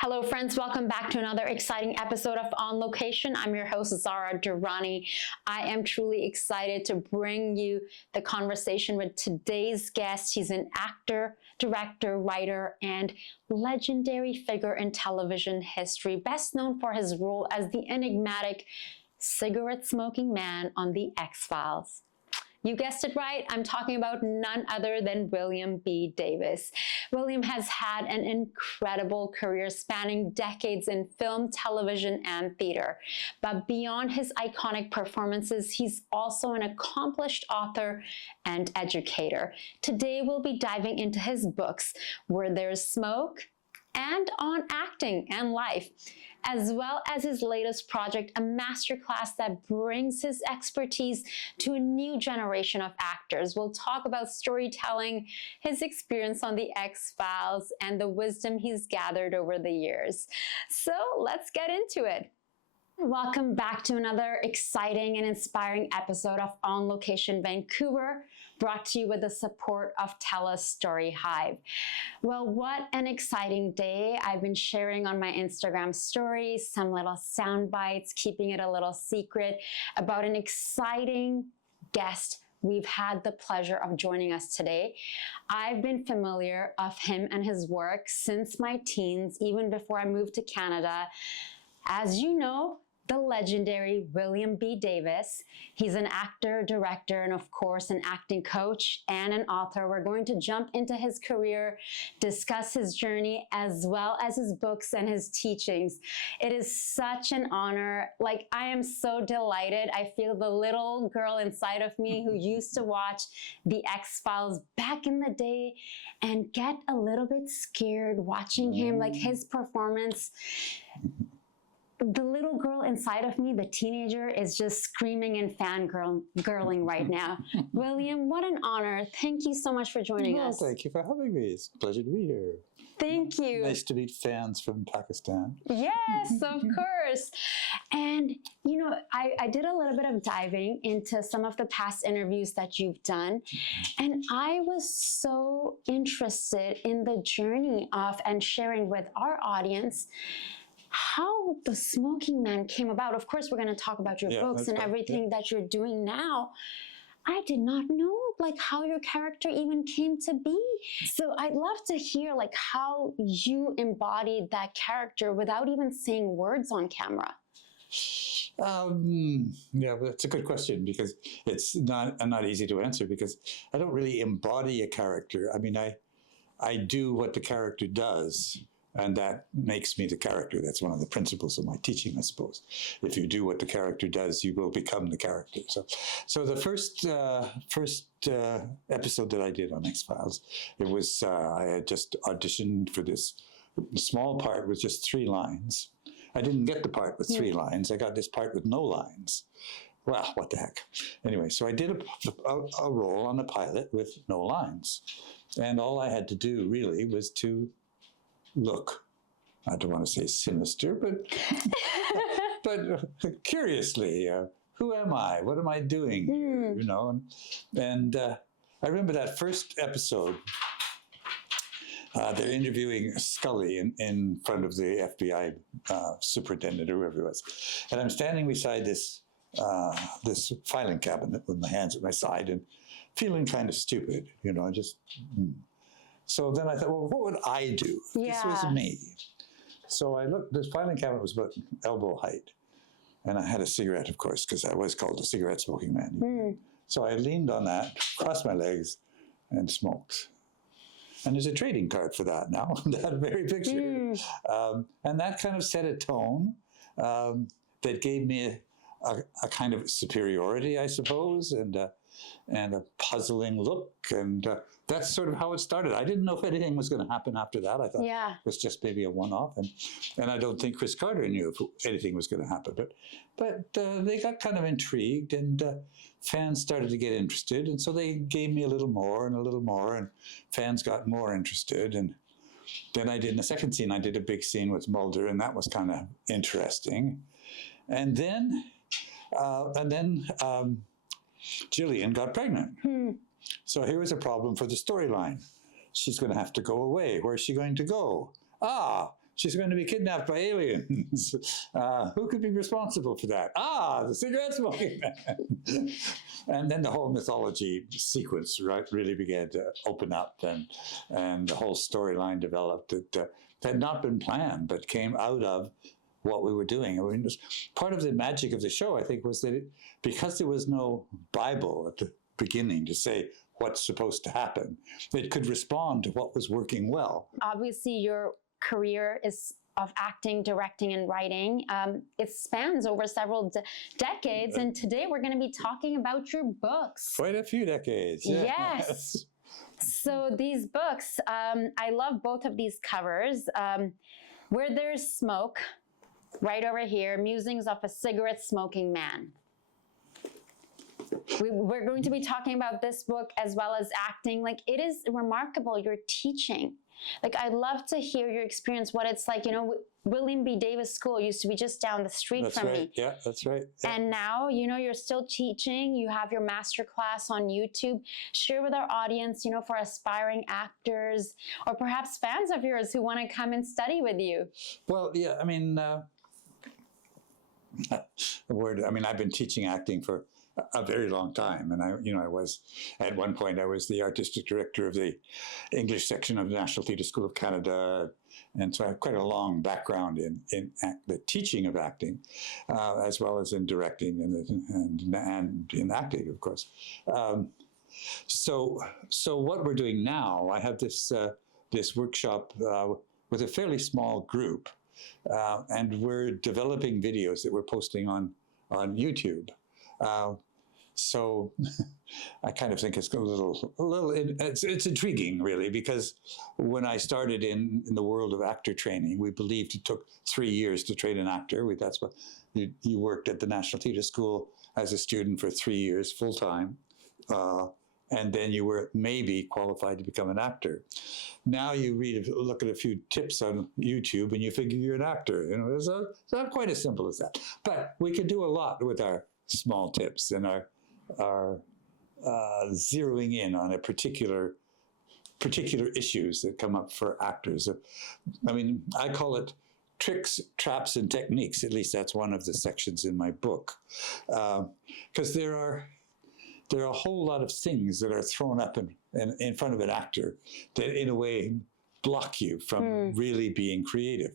Hello friends, welcome back to another exciting episode of On Location. I'm your host, Zara Durrani. I am truly excited to bring you the conversation with today's guest. He's an actor, director, writer, and legendary figure in television history, best known for his role as the enigmatic cigarette-smoking man on The X-Files. You guessed it right, I'm talking about none other than WilliamBDavis. William has had an incredible career spanning decades in film, television, and theater. But beyond his iconic performances, he's also an accomplished author and educator. Today, we'll be diving into his books, Where There's Smoke, and On Acting and Life, as well as his latest project, a masterclass that brings his expertise to a new generation of actors. We'll talk about storytelling, his experience on The X-Files, and the wisdom he's gathered over the years. So let's get into it. Welcome back to another exciting and inspiring episode of On Location Vancouver, brought to you with the support of TELUS STORYHIVE. Well, what an exciting day. I've been sharing on my Instagram stories some little sound bites, keeping it a little secret, about an exciting guest we've had the pleasure of joining us today. I've been familiar of him and his work since my teens, even before I moved to Canada. As you know, the legendary WilliamBDavis. He's an actor, director, and of course, an acting coach and an author. We're going to jump into his career, discuss his journey, as well as his books and his teachings. It is such an honor. Like, I am so delighted. I feel the little girl inside of me who used to watch The X-Files back in the day and get a little bit scared watching him, like his performance. The little girl inside of me, the teenager, is just screaming and fangirling right now. William, what an honor. Thank you so much for joining us. Thank you for having me. It's a pleasure to be here. Thank you. Nice to meet fans from Pakistan. Yes, of course. And, you know, I did a little bit of diving into some of the past interviews that you've done. And I was so interested in the journey of and sharing with our audience how the smoking man came about. Of course, we're going to talk about your books and everything that you're doing now. I did not know like how your character even came to be. So I'd love to hear like how you embodied that character without even saying words on camera. Yeah, well, that's a good question because it's not easy to answer because I don't really embody a character. I mean, I do what the character does. And that makes me the character. That's one of the principles of my teaching, I suppose. If you do what the character does, you will become the character. So the first episode that I did on X-Files, it was, I had just auditioned for this small part with just 3 lines. I didn't get the part with 3 lines. I got this part with no lines. Well, what the heck. Anyway, so I did a role on the pilot with no lines. And all I had to do really was to look, I don't want to say sinister, but curiously, who am I? What am I doing here? You know, and I remember that first episode. They're interviewing Scully in front of the FBI superintendent or whoever it was, and I'm standing beside this this filing cabinet with my hands at my side and feeling kind of stupid, you know, just. So then I thought, well, what would I do? This was me. So I looked, this filing cabinet was about elbow height. And I had a cigarette, of course, because I was called a cigarette smoking man. So I leaned on that, crossed my legs, and smoked. And there's a trading card for that now, that very picture. And that kind of set a tone that gave me a kind of superiority, I suppose, and a puzzling look, and that's sort of how it started. I didn't know if anything was going to happen after that. I thought it was just maybe a one-off, and I don't think Chris Carter knew if anything was going to happen. But they got kind of intrigued, and fans started to get interested, and so they gave me a little more, and fans got more interested, and then I did in the second scene. I did a big scene with Mulder, and that was kind of interesting, and then. Jillian got pregnant. So here was a problem for the storyline. She's going to have to go away. Where's she going to go? she's going to be kidnapped by aliens. Who could be responsible for that? The cigarette smoking man. And then the whole mythology sequence, right, really began to open up, and the whole storyline developed that had not been planned, but came out of what we were doing. I mean, part of the magic of the show, I think, was that because there was no Bible at the beginning to say what's supposed to happen, it could respond to what was working well. Obviously, your career is of acting, directing, and writing. It spans over several decades, and today we're going to be talking about your books. Quite a few decades. Yeah. Yes. So these books, I love both of these covers. Where There's Smoke, right over here, Musings of a Cigarette Smoking Man. We're going to be talking about this book as well as acting. Like, it is remarkable, your teaching. Like, I'd love to hear your experience, what it's like. You know, WilliamBDavis School used to be just down the street from me. Yeah, that's right. Yeah. And now, you know, you're still teaching. You have your master class on YouTube. Share with our audience, you know, for aspiring actors or perhaps fans of yours who want to come and study with you. Well, yeah, I mean, I've been teaching acting for a very long time, and I was at one point I was the artistic director of the English section of the National Theatre School of Canada, and so I have quite a long background in the teaching of acting, as well as in directing and in acting, of course. So what we're doing now, I have this workshop with a fairly small group, and we're developing videos that we're posting on YouTube. So I kind of think it's a little. It's intriguing, really, because when I started in the world of actor training, we believed it took 3 years to train an actor. That's what you worked at the National Theatre School as a student for 3 years full time, and then you were maybe qualified to become an actor. Now you look at a few tips on YouTube, and you figure you're an actor. You know, it's not quite as simple as that, but we can do a lot with our small tips and our zeroing in on a particular issues that come up for actors. I mean, I call it tricks, traps, and techniques. At least that's one of the sections in my book, because there are a whole lot of things that are thrown up in front of an actor that, in a way, block you from really being creative.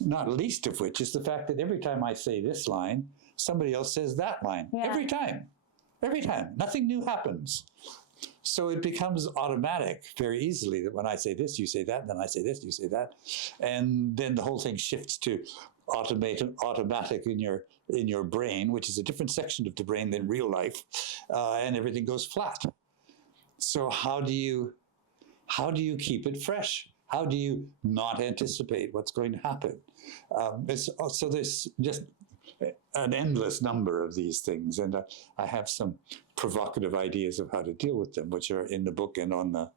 Not least of which is the fact that every time I say this line, somebody else says that line. Yeah. Every time. Nothing new happens. So it becomes automatic very easily that when I say this, you say that, and then I say this, you say that. And then the whole thing shifts to automatic in your brain, which is a different section of the brain than real life, and everything goes flat. So how do you keep it fresh? How do you not anticipate what's going to happen? So there's just an endless number of these things, and I have some provocative ideas of how to deal with them, which are in the book and on the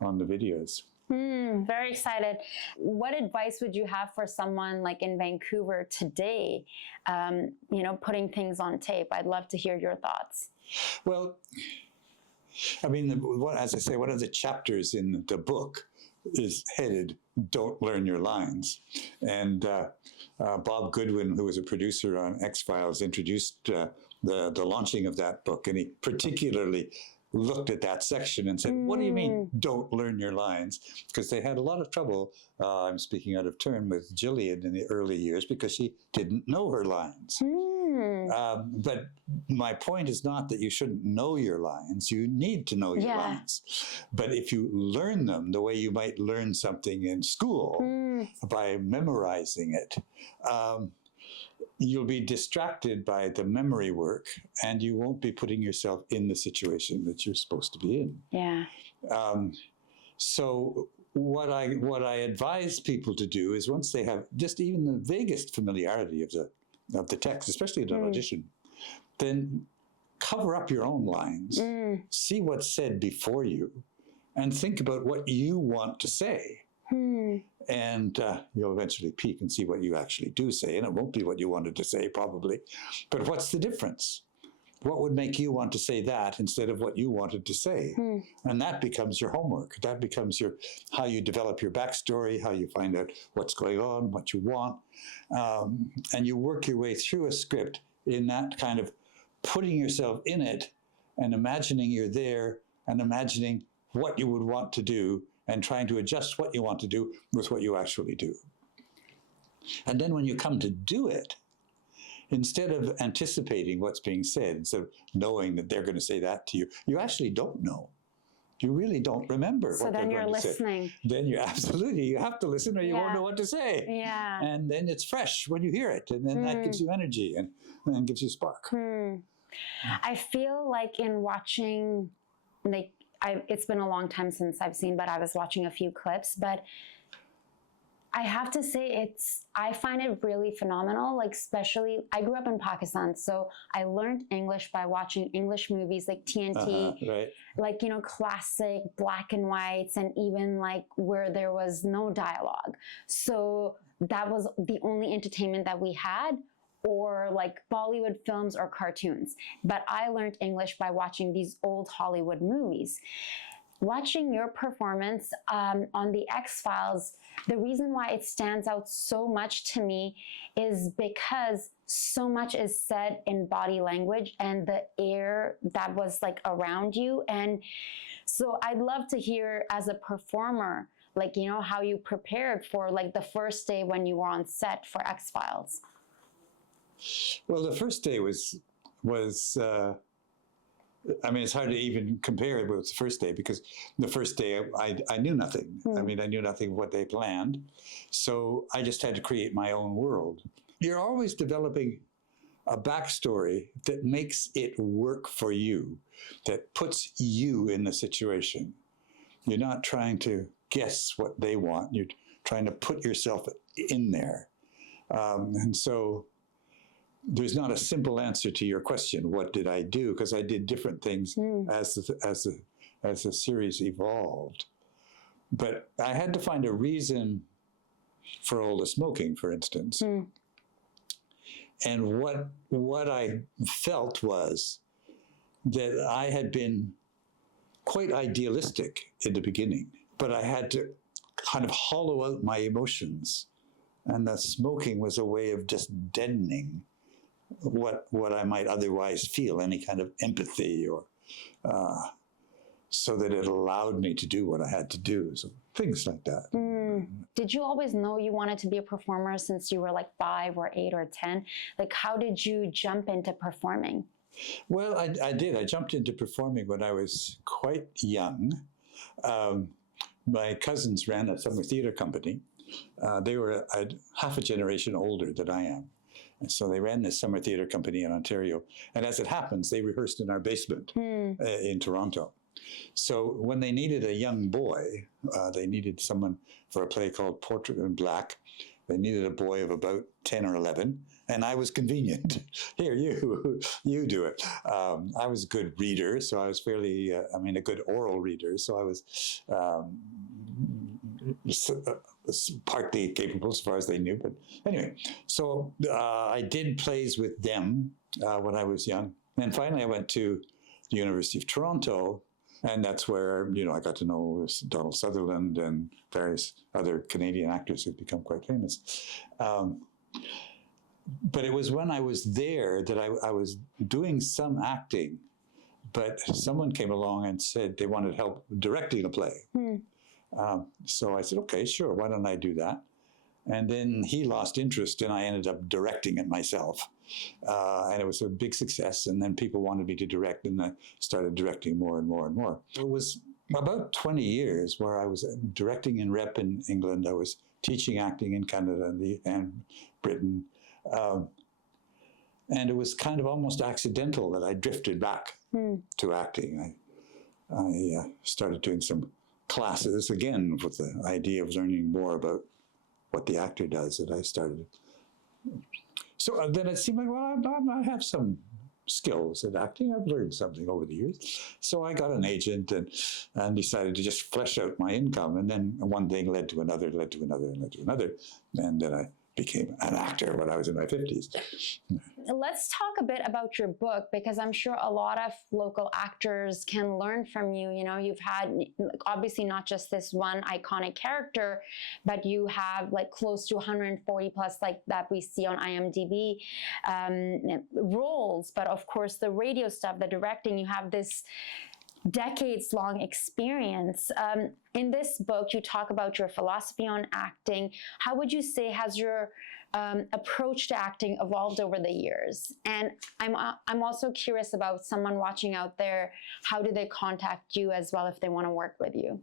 videos. Very excited. What advice would you have for someone like in Vancouver today, putting things on tape? I'd love to hear your thoughts. Well, I mean, as I say, one of the chapters in the book is headed "Don't Learn Your Lines," and Bob Goodwin, who was a producer on X-Files, introduced the launching of that book, and he particularly looked at that section and said, "What do you mean, don't learn your lines?" Because they had a lot of trouble, I'm speaking out of turn, with Gillian in the early years because she didn't know her lines. But my point is not that you shouldn't know your lines. You need to know your lines. But if you learn them the way you might learn something in school, by memorizing it, you'll be distracted by the memory work, and you won't be putting yourself in the situation that you're supposed to be in. Yeah. So what I advise people to do is, once they have just even the vaguest familiarity of the text, especially in an audition, then cover up your own lines, see what's said before you, and think about what you want to say. And you'll eventually peek and see what you actually do say, and it won't be what you wanted to say, probably. But what's the difference? what would make you want to say that instead of what you wanted to say? And that becomes your homework. That becomes how you develop your backstory, how you find out what's going on, what you want. And you work your way through a script in that kind of putting yourself in it and imagining you're there and imagining what you would want to do and trying to adjust what you want to do with what you actually do. And then when you come to do it, instead of anticipating what's being said, instead of knowing that they're going to say that to you, you actually don't know. You really don't remember what they're going to say. So then you're listening. Then you have to listen or you won't know what to say. Yeah. And then it's fresh when you hear it. And then that gives you energy and then gives you spark. I feel like in watching, like, it's been a long time since I've seen, but I was watching a few clips, but I have to say I find it really phenomenal. Like, especially, I grew up in Pakistan, so I learned English by watching English movies like TNT, Right. like, you know, classic black and whites, and even like where there was no dialogue. So that was the only entertainment that we had, or like Bollywood films or cartoons. But I learned English by watching these old Hollywood movies. Watching your performance on the X-Files, the reason why it stands out so much to me is because so much is said in body language and the air that was like around you. And so I'd love to hear, as a performer, like, you know, how you prepared for like the first day when you were on set for X-Files. Well, the first day was I mean, it's hard to even compare it with the first day, because the first day I knew nothing. I mean, I knew nothing of what they planned. So I just had to create my own world. You're always developing a backstory that makes it work for you, that puts you in the situation. You're not trying to guess what they want. You're trying to put yourself in there. And so there's not a simple answer to your question, what did I do? Because I did different things as the series evolved. But I had to find a reason for all the smoking, for instance. And what I felt was that I had been quite idealistic in the beginning, but I had to kind of hollow out my emotions. And the smoking was a way of just deadening what I might otherwise feel, any kind of empathy, or so that it allowed me to do what I had to do. So things like that. Did you always know you wanted to be a performer since you were like 5 or 8 or 10? Like, how did you jump into performing? Well, I did. I jumped into performing when I was quite young. My cousins ran a summer theater company. They were half a generation older than I am. And so they ran this summer theater company in Ontario. And as it happens, they rehearsed in our basement in Toronto. So when they needed a young boy, they needed someone for a play called Portrait in Black. They needed a boy of about 10 or 11. And I was convenient. Here, you do it. I was a good reader, so I was fairly, a good oral reader. So I was partly capable as far as they knew. But anyway, so I did plays with them when I was young. And finally I went to the University of Toronto, and that's where, I got to know Donald Sutherland and various other Canadian actors who've become quite famous. But it was when I was there that I was doing some acting, but someone came along and said they wanted help directing a play. So I said, okay, sure, why don't I do that? And then he lost interest, and I ended up directing it myself. And it was a big success, and then people wanted me to direct, and I started directing more and more and more. It was about 20 years where I was directing in rep in England. I was teaching acting in Canada and Britain. And it was kind of almost accidental that I drifted back to acting. I started doing some classes, again, with the idea of learning more about what the actor does, that I started. So then it seemed like, well, I have some skills at acting. I've learned something over the years. So I got an agent and decided to just flesh out my income. And then one thing led to another, led to another, and led to another. And then I became an actor when I was in my 50s. Let's talk a bit about your book, because I'm sure a lot of local actors can learn from you. You know, you've had obviously not just this one iconic character, but you have like close to 140 plus, like that we see on IMDb, roles. But of course, the radio stuff, the directing, you have this decades-long experience. In this book, you talk about your philosophy on acting. How would you say has your approach to acting evolved over the years? And I'm also curious about someone watching out there. How do they contact you as well if they want to work with you?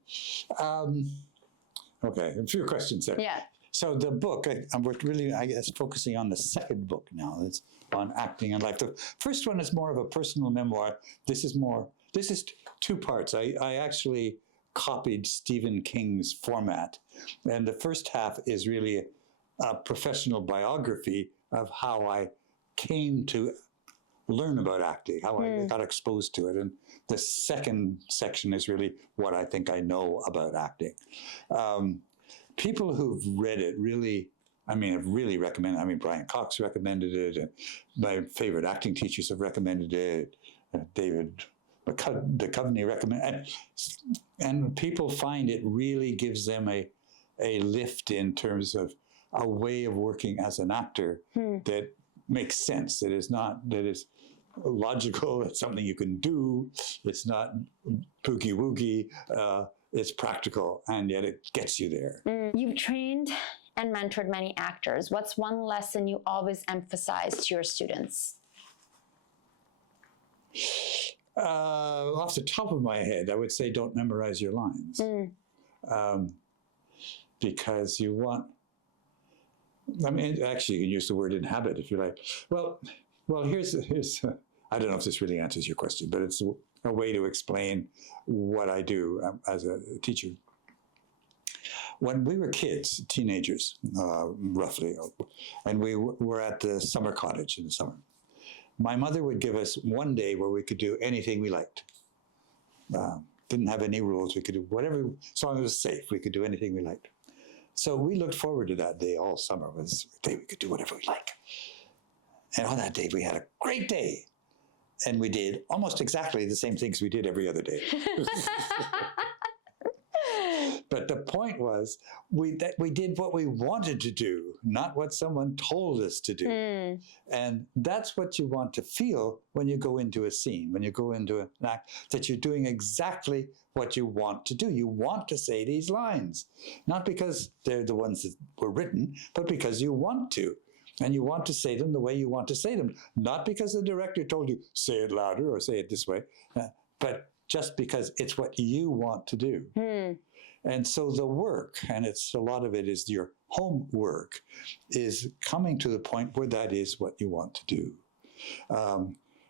Okay, a few questions there. Yeah. So the book, I'm really, I guess, focusing on the second book now. It's on acting and life. The first one is more of a personal memoir. This is two parts. I actually copied Stephen King's format. And the first half is really a professional biography of how I came to learn about acting, how I got exposed to it. And the second section is really what I think I know about acting. People who've read it really, have really recommended. Brian Cox recommended it, and my favorite acting teachers have recommended it. David Duchovny recommended, and people find it really gives them a lift in terms of a way of working as an actor that makes sense. That is logical. It's something you can do. It's not pooky woogie. It's practical, and yet it gets you there. You've trained and mentored many actors. What's one lesson you always emphasize to your students? Off the top of my head, I would say don't memorize your lines. Because you want, actually you can use the word inhabit if you like. Well, here's I don't know if this really answers your question, but it's a way to explain what I do as a teacher. When we were kids, teenagers, roughly, and we were at the summer cottage in the summer, my mother would give us one day where we could do anything we liked. Didn't have any rules. We could do whatever, as long as it was safe, we could do anything we liked. So we looked forward to that day all summer. It was a day we could do whatever we like. And on that day, we had a great day. And we did almost exactly the same things we did every other day. But the point was, that we did what we wanted to do, not what someone told us to do. And that's what you want to feel when you go into a scene, when you go into an act, that you're doing exactly what you want to do. You want to say these lines, not because they're the ones that were written, but because you want to. And you want to say them the way you want to say them, not because the director told you, say it louder or say it this way, but just because it's what you want to do. And so the work, and a lot of it is your homework, is coming to the point where that is what you want to do.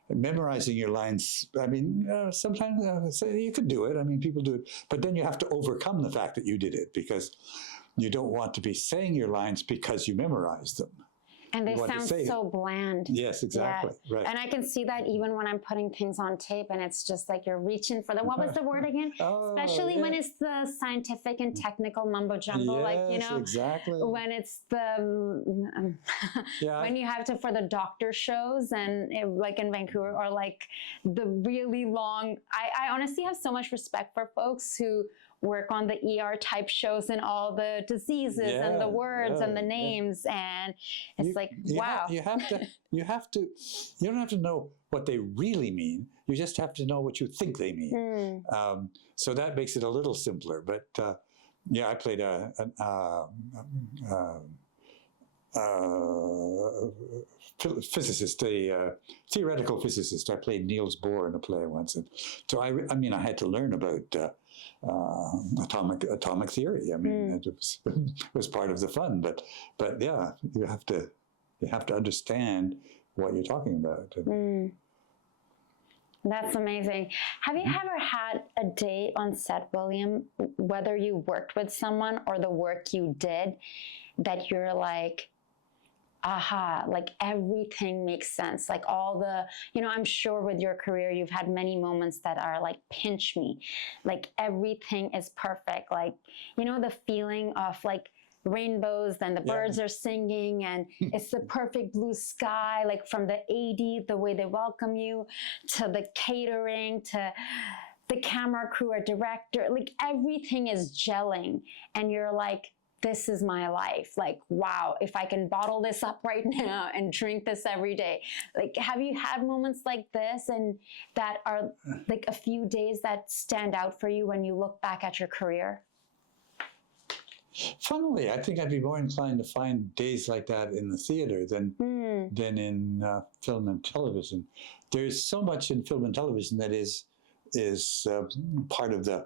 Memorizing your lines, sometimes you could do it. People do it. But then you have to overcome the fact that you did it, because you don't want to be saying your lines because you memorized them. And they sound so bland. Yes, exactly. Yeah. Right. And I can see that even when I'm putting things on tape, and it's just like you're reaching for what was the word again? Especially when it's the scientific and technical mumbo jumbo, exactly. When it's the, when you have to, for the doctor shows and like in Vancouver, or like the really long, I honestly have so much respect for folks who work on the ER type shows and all the diseases and the words and the names, and it's wow. You don't have to know what they really mean. You just have to know what you think they mean. So that makes it a little simpler. But I played a physicist, a theoretical physicist. I played Niels Bohr in a play once, and so I had to learn about atomic theory. It was part of the fun. But yeah, you have to understand what you're talking about. That's amazing. Have you ever had a day on set, William, whether you worked with someone or the work you did, that you're like, aha, like everything makes sense. Like all the, I'm sure with your career, you've had many moments that are like, pinch me, like everything is perfect. Like, the feeling of like rainbows, then the birds are singing, and it's the perfect blue sky, like from the AD, the way they welcome you, to the catering, to the camera crew or director, like everything is gelling, and you're like, this is my life. Like, wow, if I can bottle this up right now and drink this every day. Like, have you had moments like this and that are like a few days that stand out for you when you look back at your career? Funnily, I think I'd be more inclined to find days like that in the theater than in film and television. There's so much in film and television that is part of the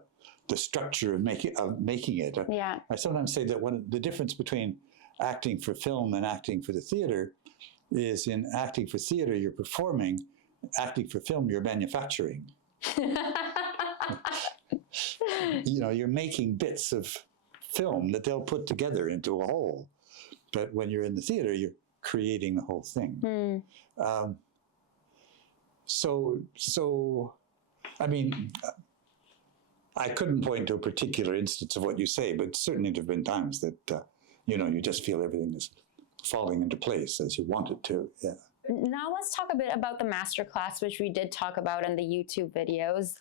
structure of making it. Yeah. I sometimes say that the difference between acting for film and acting for the theater is in acting for theater, you're performing; acting for film, you're manufacturing. You're making bits of film that they'll put together into a whole. But when you're in the theater, you're creating the whole thing. So, I mean, I couldn't point to a particular instance of what you say, but certainly there have been times that, you just feel everything is falling into place as you want it to. Yeah. Now let's talk a bit about the masterclass, which we did talk about in the YouTube videos.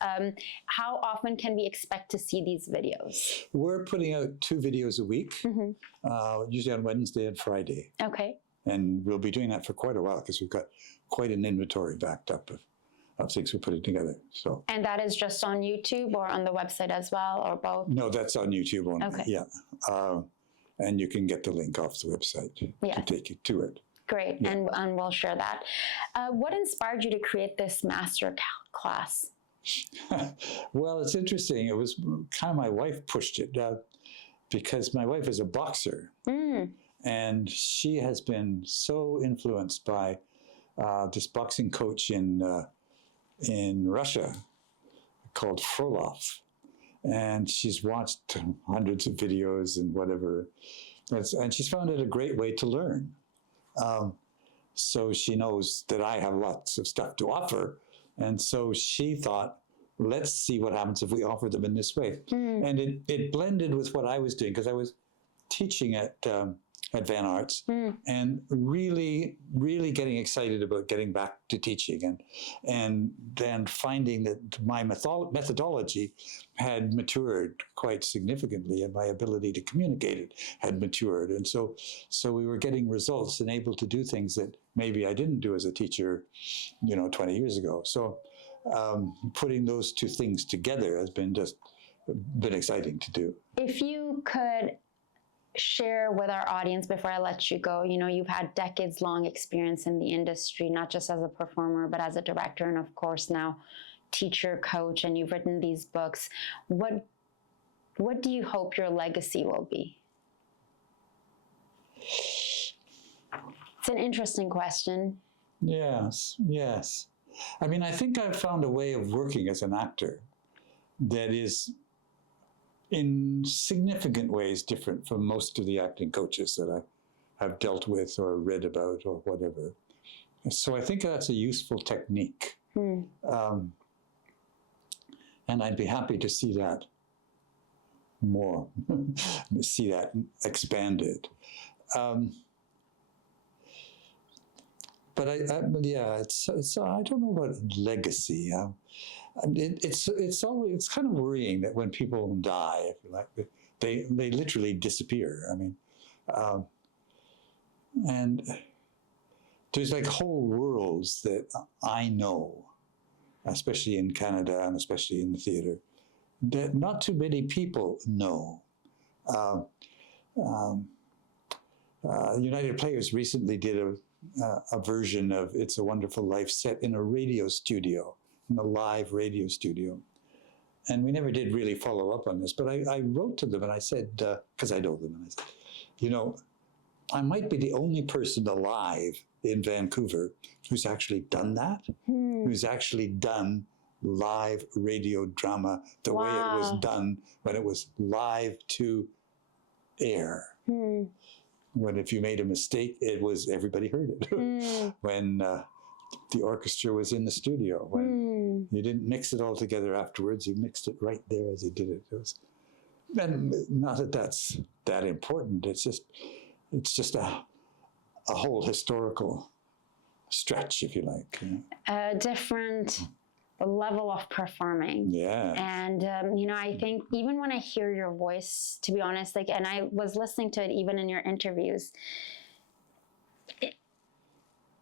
How often can we expect to see these videos? We're putting out 2 videos a week, usually on Wednesday and Friday. Okay. And we'll be doing that for quite a while because we've got quite an inventory backed up of things we're putting together. So. And that is just on YouTube or on the website as well, or both? No, that's on YouTube only. Okay. Yeah. And you can get the link off the website to take you to it. Great, yeah. And we'll share that. What inspired you to create this master class? Well, it's interesting. It was kind of my wife pushed it because my wife is a boxer. And she has been so influenced by this boxing coach in Russia called Frolov. And she's watched hundreds of videos and whatever. And she's found it a great way to learn. So she knows that I have lots of stuff to offer. And so she thought, let's see what happens if we offer them in this way. And it blended with what I was doing because I was teaching at Van Arts and really, really getting excited about getting back to teaching and then finding that my methodology had matured quite significantly and my ability to communicate it had matured. And so we were getting results and able to do things that maybe I didn't do as a teacher, 20 years ago. So putting those 2 things together has been exciting to do. If you could share with our audience before I let you go, you've had decades-long experience in the industry, not just as a performer, but as a director, and of course now teacher, coach, and you've written these books. What do you hope your legacy will be? It's an interesting question. Yes. I mean, I think I've found a way of working as an actor that is in significant ways different from most of the acting coaches that I have dealt with or read about or whatever. So I think that's a useful technique. And I'd be happy to see that more, see that expanded. But I don't know about legacy. It's kind of worrying that when people die, if you like, they literally disappear. I mean, and there's like whole worlds that I know, especially in Canada and especially in the theater, that not too many people know. United Players recently did a version of It's a Wonderful Life set in a radio studio, in a live radio studio. And we never did really follow up on this, but I wrote to them and I said, because I know them, and I said, I might be the only person alive in Vancouver who's actually done that, who's actually done live radio drama the way it was done when it was live to air. When if you made a mistake, everybody heard it. When the orchestra was in the studio, when you didn't mix it all together afterwards, you mixed it right there as you did it. And not that that important. It's just a whole historical stretch, if you like. A different level of performing. Yeah. And, I think even when I hear your voice, to be honest, and I was listening to it even in your interviews,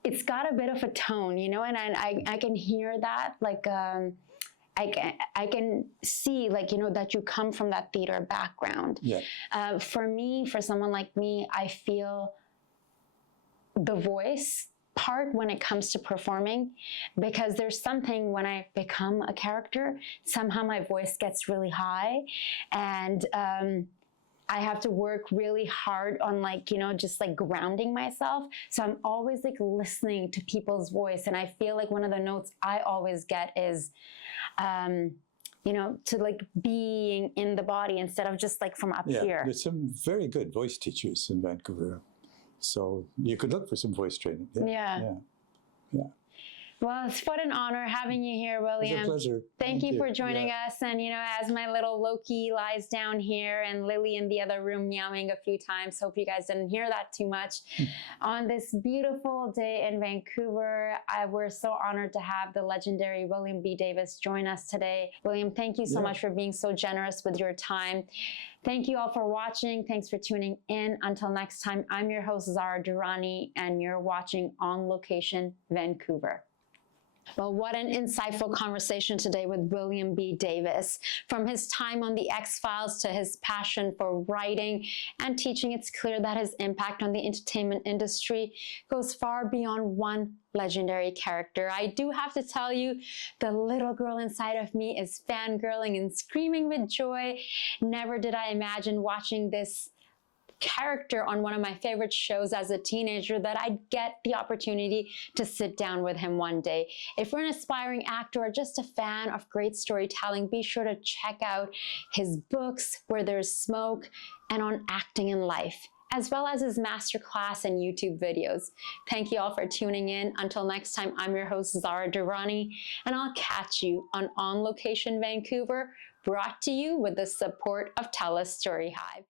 it's got a bit of a tone, and I can hear that, I can see, that you come from that theater background. Yeah. For me, for someone like me, I feel the voice part when it comes to performing, because there's something when I become a character, somehow my voice gets really high, and I have to work really hard on just grounding myself. So I'm always listening to people's voice, and I feel like one of the notes I always get is to being in the body instead of just from up here. There's some very good voice teachers in Vancouver. So you could look for some voice training. Yeah. Well, it's what an honor having you here, William. It's a pleasure. Thank you for joining us. And, as my little Loki lies down here and Lily in the other room meowing a few times, hope you guys didn't hear that too much. On this beautiful day in Vancouver, we're so honored to have the legendary WilliamBDavis join us today. William, thank you so much for being so generous with your time. Thank you all for watching. Thanks for tuning in. Until next time, I'm your host, Zara Durrani, and you're watching On Location Vancouver. Well, what an insightful conversation today with WilliamBDavis. From his time on The X-Files to his passion for writing and teaching, it's clear that his impact on the entertainment industry goes far beyond one legendary character. I do have to tell you, the little girl inside of me is fangirling and screaming with joy. Never did I imagine watching this character on one of my favorite shows as a teenager that I'd get the opportunity to sit down with him one day. If you're an aspiring actor or just a fan of great storytelling, be sure to check out his books, Where There's Smoke, and On Acting in Life, as well as his masterclass and YouTube videos. Thank you all for tuning in. Until next time, I'm your host, Zara Durrani, and I'll catch you on Location Vancouver, brought to you with the support of TELUS STORYHIVE.